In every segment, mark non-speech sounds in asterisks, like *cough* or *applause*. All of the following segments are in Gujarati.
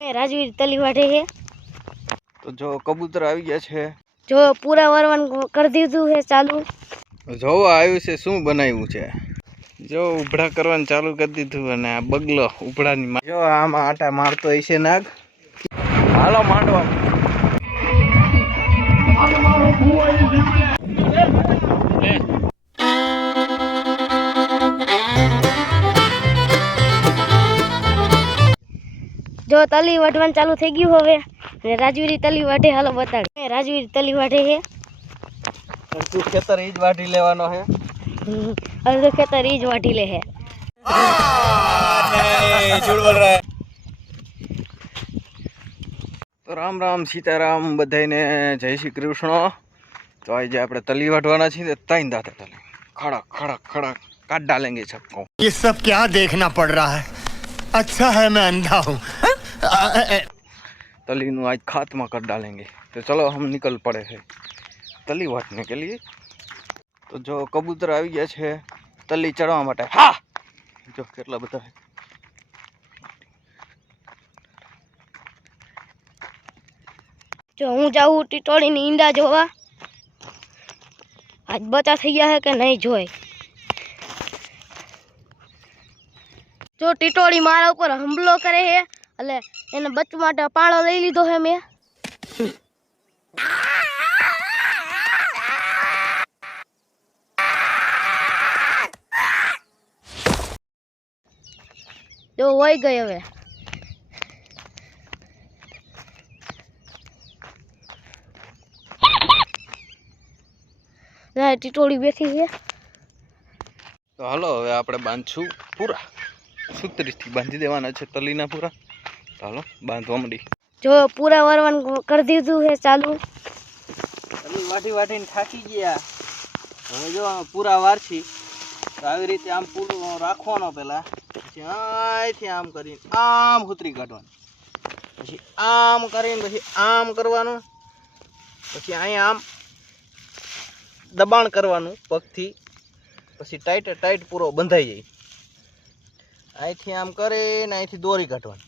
રાજવીર તલી વાઢે છે. તો જો કબૂતર આવી ગયા છે. જો પૂરા વરવાનું કરી દીધું છે ચાલુ. જોવા આવ્યું છે શું બનાવ્યું છે? જો ઉભડા કરવાનું ચાલુ કરી દીધું અને આ બગલો ઉભડાની જો આમાં આટા મારતો હશે નાગ. હાલો માંડવા. જો તલી વાઢવાનું ચાલુ થઈ ગયું હવે અને રાજવીરી તલી વાઢે હાલો બતાડ રાજવીર તલી વાઢે છે તું ખેતર ઈ જ વાઢી લેવાનો છે હમ, અડધો ખેતર ઈ જ વાઢી લે છે તો રામ રામ સીતારામ બધાને જય શ્રી કૃષ્ણ તો આજે આપણે તલી વાઢવાના છીએ તાઈન દાતા તલે ખડક ખડક ખડક કાટ ડાલેંગે सबको ये सब क्या देखना पड़ रहा है अच्छा है मैं अंधा हूँ तली नु आज खात्मा कर डालेंगे तो चलो हम निकल पड़े हैं तली वाटने के लिए તો જો કબૂતર આવી ગયા છે તલી ચડવા માટે હા જો કેટલા બધા છે જો હું જાઉં ટીટોળીની ઈંડા જોવા આજ બચા થઈ ગયા છે કે નહીં જોય જો ટીટોળી મારા ઉપર હુમલો કરે છે એટલે એને બચવા માટે પાળો લઈ લીધો છે મેં. જો વહી ગઈ હવે. ટીટોળી બેઠી છે. તો હાલો, હવે આપણે બાંધશું પૂરા. સુતરીથી બાંધી દેવાના છે તલીના પૂરા. હાલો બાંધવા માંડી. જો પૂરા વરવાનું કરી દીધું છે ચાલુ. વાટી વાટીને થાકી ગયા. હવે જો આમાં પૂરા વારછી તો આવી રીતે આમ પૂરું રાખવાનો પહેલાં પછી અહીંથી આમ કરીને આમ ઉતરી કાઢવાનું. પછી આમ કરીને પછી આમ કરવાનું. પછી અહીંયા આમ દબાણ કરવાનું પગથી. પછી ટાઈટ ટાઈટ પૂરો બંધાઈ જાય. અહીંથી આમ કરીને અહીંથી દોરી કાઢવાની.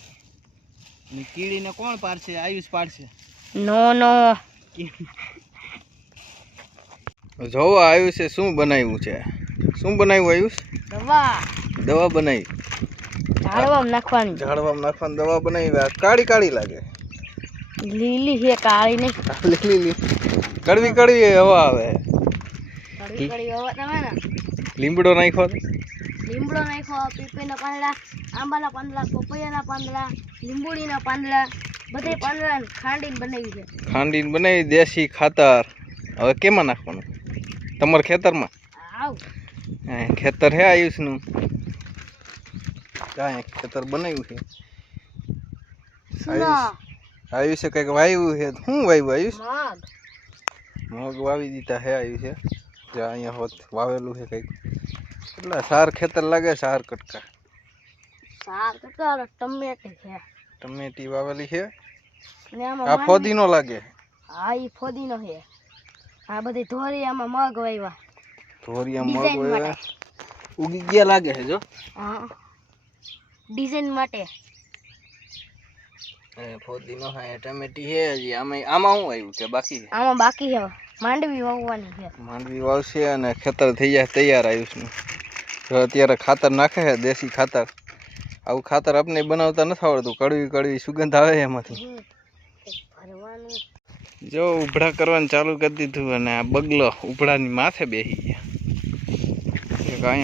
ને કીડીને કોણ પાડશે? આયુષ પાડશે. નો નો. જોવા આવ્યું છે શું બનાવ્યું છે? શું બનાવ્યું આયુષ? દવા. દવા બનાવી. ઝાડવામાં નાખવાની. ઝાડવામાં નાખવાની દવા બનાવી. કાળી કાળી લાગે. લીલી છે કાળી નહીં. *laughs* લીલી લીલી. કડવી કડવી હવા આવે. કડવી કડવી હવે તમે ને. લીમડો નાખ્યો લીમડો નાખ્યો પીપળીના પાંદડા આંબાના પાંદડા પપૈયાના પાંદડા લીંબુડીના પાંદડા બધે પાંદડા ખાંડીને બનાવી છે. ખાંડીને બનાવી દેશી ખાતર. હવે કેમાં નાખવાનું? તમારા ખેતરમાં? આવ. ખેતર હે આયુષનું. કાંઈ ખેતર બનાવ્યું છે. આયુષે કંઈક વાવ્યું છે. શું વાવ્યું આયુષ? મગ. વાવી દીધા હે આયુષે. જ્યાં અહીંયા હોત વાવેલું છે કંઈક. એટલે સાર ખેતર લાગે સાર કટકા. સાર કટકા ટમેટી છે. ટમેટી વાવેલી છે. આ ફોદીનો લાગે. હા ઈ ફોદીનો છે. આ બધી ધોરી આમાં મગ વાવ્યા ધોરિયા મગ વાવ્યા. ઉગી ગયા લાગે છે જો. હા. ડિઝાઇન માટે. એ ફોદીનો હા ટમેટી છે હજી. આમાં આમાં શું આવ્યું કે બાકી આમાં બાકી છે. માંડવી વાવવાની છે. માંડવી વાવશે અને ખેતર થઈ જાય તૈયાર આયુષનું જો અત્યારે ખાતર નાખે છે દેશી ખાતર. આવું ખાતર આપણે બનાવતા નથી આવડતું કડવી કડવી સુગંધ આવે એમાંથી. જો ઉભડા કરવાનું ચાલુ કરી દીધું અને આ બગલો ઉભડાની માથે બેસી ગયા.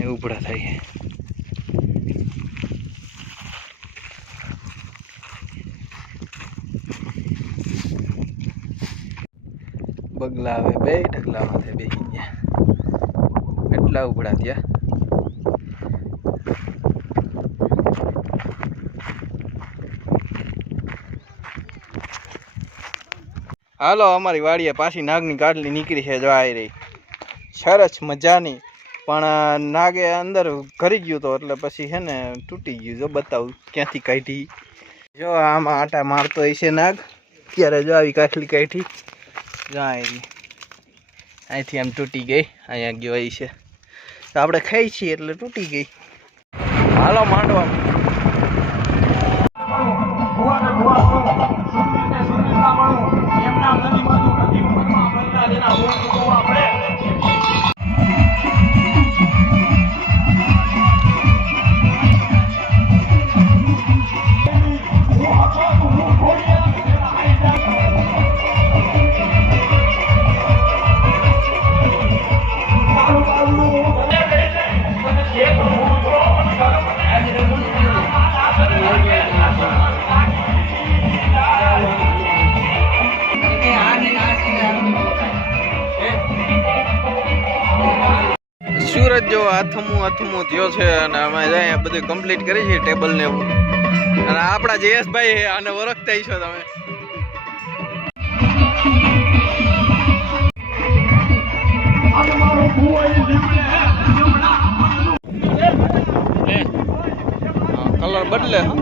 એ ઉભડા થાય બગલા આવે બે ઢગલા માથે બેસી એટલા ઉપડા થયા. હાલો, અમારી વાડીએ પાછી નાગની ગાડલી નીકળી છે જો આવી રહી સરસ મજાની. પણ નાગે અંદર ઘરી ગયું તો એટલે પછી છે ને તૂટી ગયું જો, બતાવું ક્યાંથી કાઢી. જો, આમાં આટા મારતો હશે નાગ. ત્યારે જો આવી કાઠલી કાઢી. જાય અહીંથી આમ તૂટી ગઈ અહીંયા ગયો છે તો આપણે ખાઈ છીએ એટલે તૂટી ગઈ હાલો માંડવા સુરત જો હાથમું આથમું થયો છે અને અમે જાય બધું કમ્પ્લીટ કરી છે ટેબલ ને એવું. અને આપણા જયેશભાઈ આને ઓળખતા છો તમે. કલર બદલે, હા.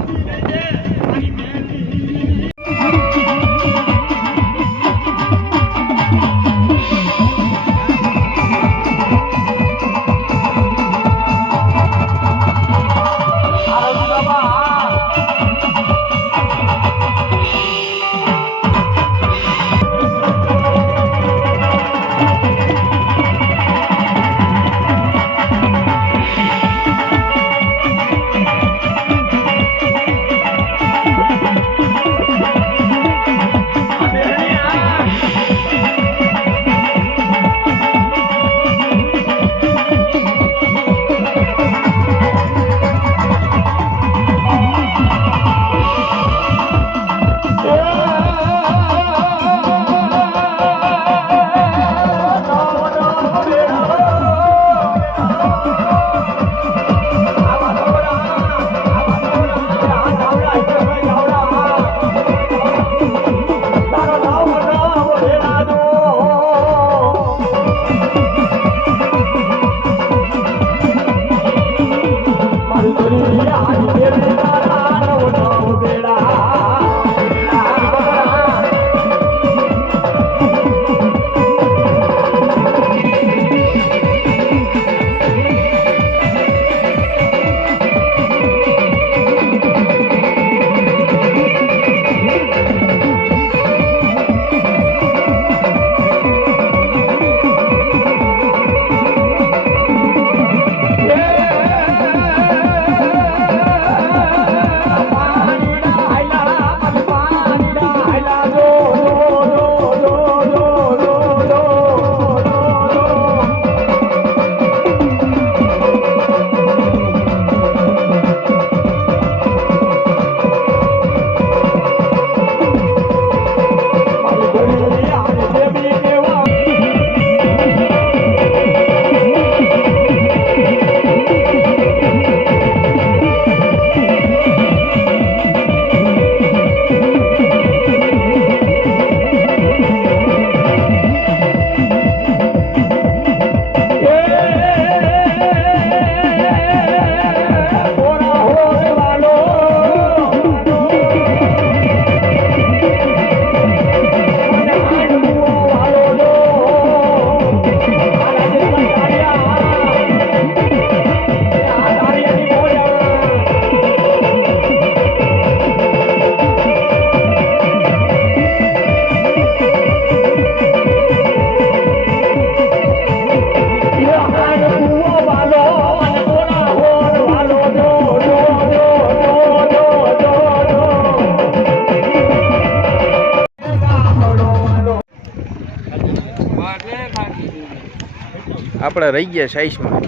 આપણે રહી ગયા સાઈસમાં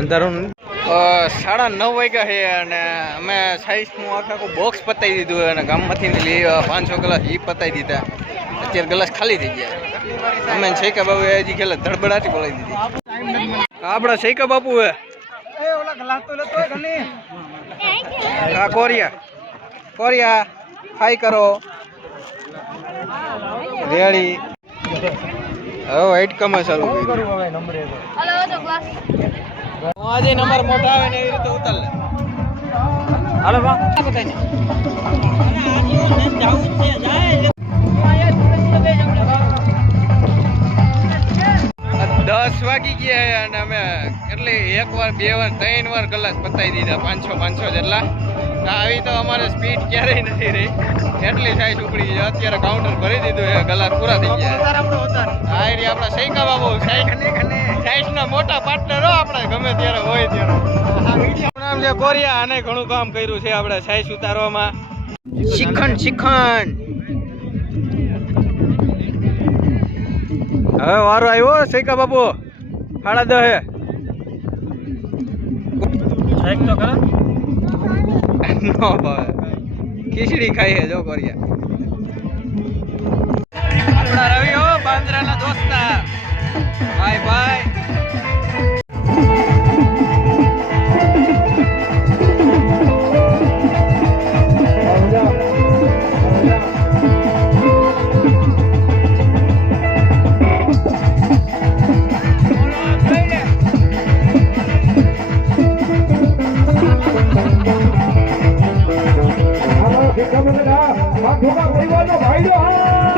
અંધારું સાડા નવ વાગ્યા છે અને અમે સાઈસનું આખા આખું બોક્સ પતાવી દીધું અને ગામમાંથી લઈ પાંચસો ગ્લાસ એ પતાવી દીધા. અત્યારે ગ્લાસ ખાલી થઈ ગયા. અમે શેકા બાબુ હજી ખેલા ધડબડાટી બોલાવી દીધી. આપણા શેકા બાપુ હે. કોરિયા. કોરિયા હાય કરો. રેડી. હવે વાઈટ કમા ચાલુ કર્યું. હાલો તો ક્લાસ આજે નંબર મોટા આવે ને એવી રીતે ઉતાર લે હાલો બા દસ વાગી ગયા અને અમે એટલે એક વાર બે વાર ત્રણ વાર કલાક પતાવી દીધા. પાંચસો પાંચસો જેટલા. આવી તો અમારે સ્પીડ ક્યારેય નથી રહી. એટલી સાઈઝ ઉપડી છે અત્યારે કાઉન્ટર ભરી દીધું છે કલાક પૂરા થઈ ગયા. હા એ આપણા સૈકા બાબુ સાઈઝ ના મોટા પાર્ટનર હો આપણે ગમે ત્યારે હોય ત્યારે. નામ છે કોરિયા અને ઘણું કામ કર્યું છે આપણે સાઈઝ ઉતારવામાં. શિખંડ શિખંડ. હવે વારો આવ્યો સૈકા બાબુ સાડા દહે નો *laughs* ભાવે ખીચડી ખાઈ હે જો કોરિયા. આપણા રવિ હો બાંદ્રાના દોસ્તા. Bye bye. માથુમાં પરિવારનો ફાયદો હા.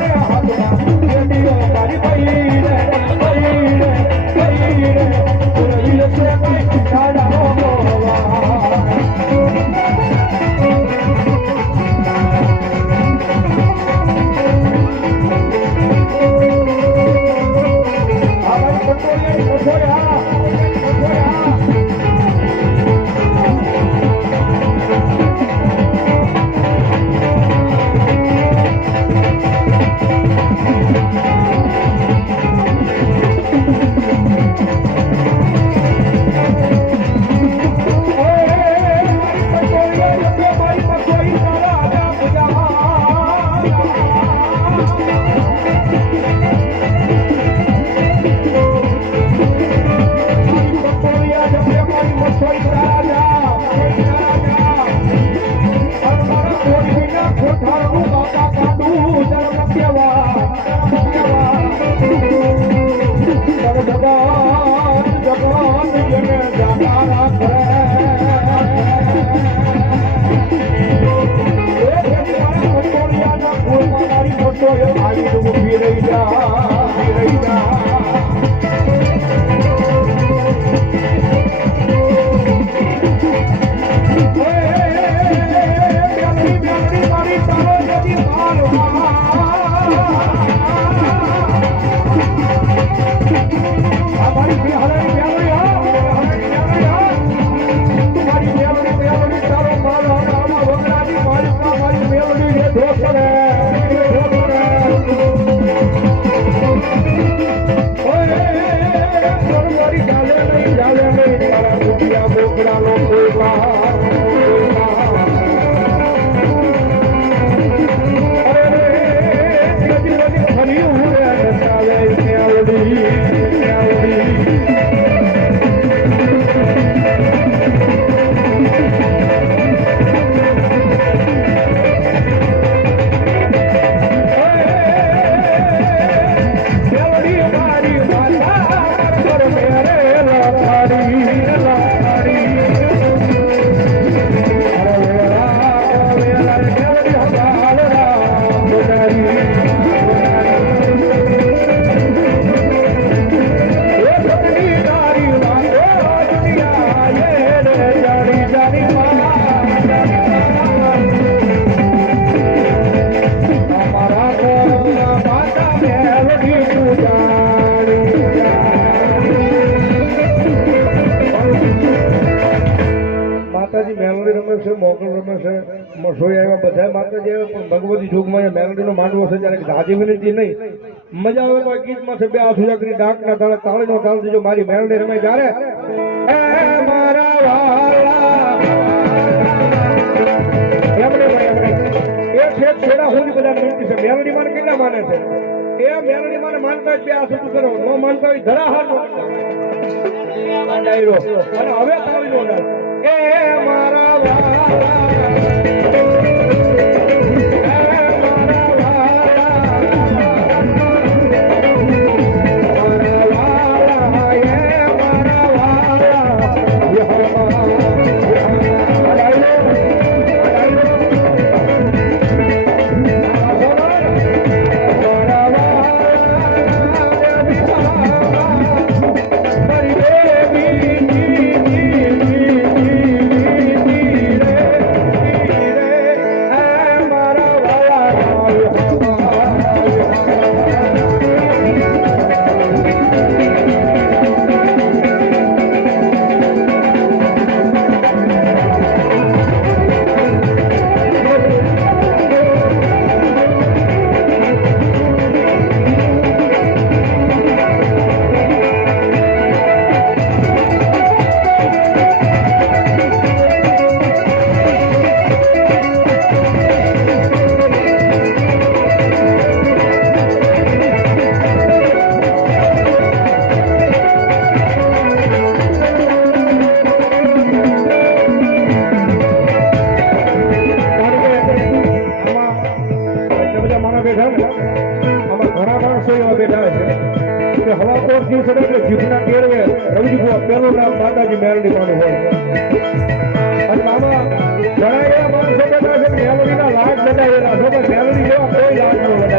આવી તું ઊભી રહી જા ઊભી રહી જા બધા માતાજી જે પણ ભગવતી જોગમાં મેલોડીનો માંડવો છે, જ્યારે રાજી વિનંતી નહીં. મજા આવે તો ગીતમાં છે બે હાથ ઉજા કરી ડાકના તાળે, તાળીનો તાળ દેજો મારી મેલોડી રમાય ત્યારે. મારા એમણે એક છે છેડા સુધી બધા છે. મેલોડી કેટલા માને છે? એ મેલડી માને માનતા જ બે હાથ ઊંચું કરો. ન માનતા હોય ધરા હાથ હવે તાળીનો ડાયરો જીભના કેળવે રવિજી પેલું નામ માતાજી મેરડી માનું હોય. અને આમાં ઘણા એવા માણસો બધા છે મેલોડીના લાડ લગાવેલા. છે પણ મેલોડી